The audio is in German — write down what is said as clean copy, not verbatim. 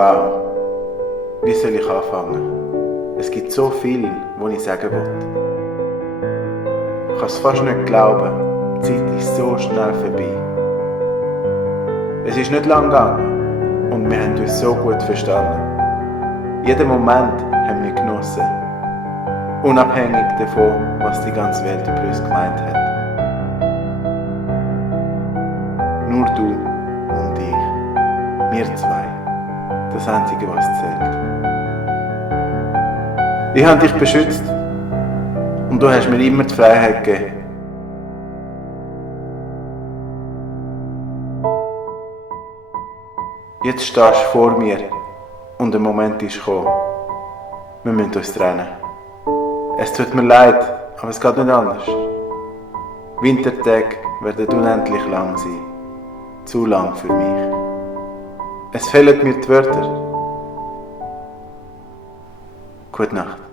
Wow, wie soll ich anfangen? Es gibt so viel, was ich sagen will. Ich kann es fast nicht glauben, die Zeit ist so schnell vorbei. Es ist nicht lang gegangen und wir haben uns so gut verstanden. Jeden Moment haben wir genossen, unabhängig davon, was die ganze Welt über uns gemeint hat. Nur du und ich, wir zwei, das Einzige, was zählt. Ich habe dich beschützt und du hast mir immer die Freiheit gegeben. Jetzt stehst du vor mir und der Moment ist gekommen. Wir müssen uns trennen. Es tut mir leid, aber es geht nicht anders. Wintertage werden unendlich lang sein. Zu lang für mich. Es fehlen mir die Wörter. Gute Nacht.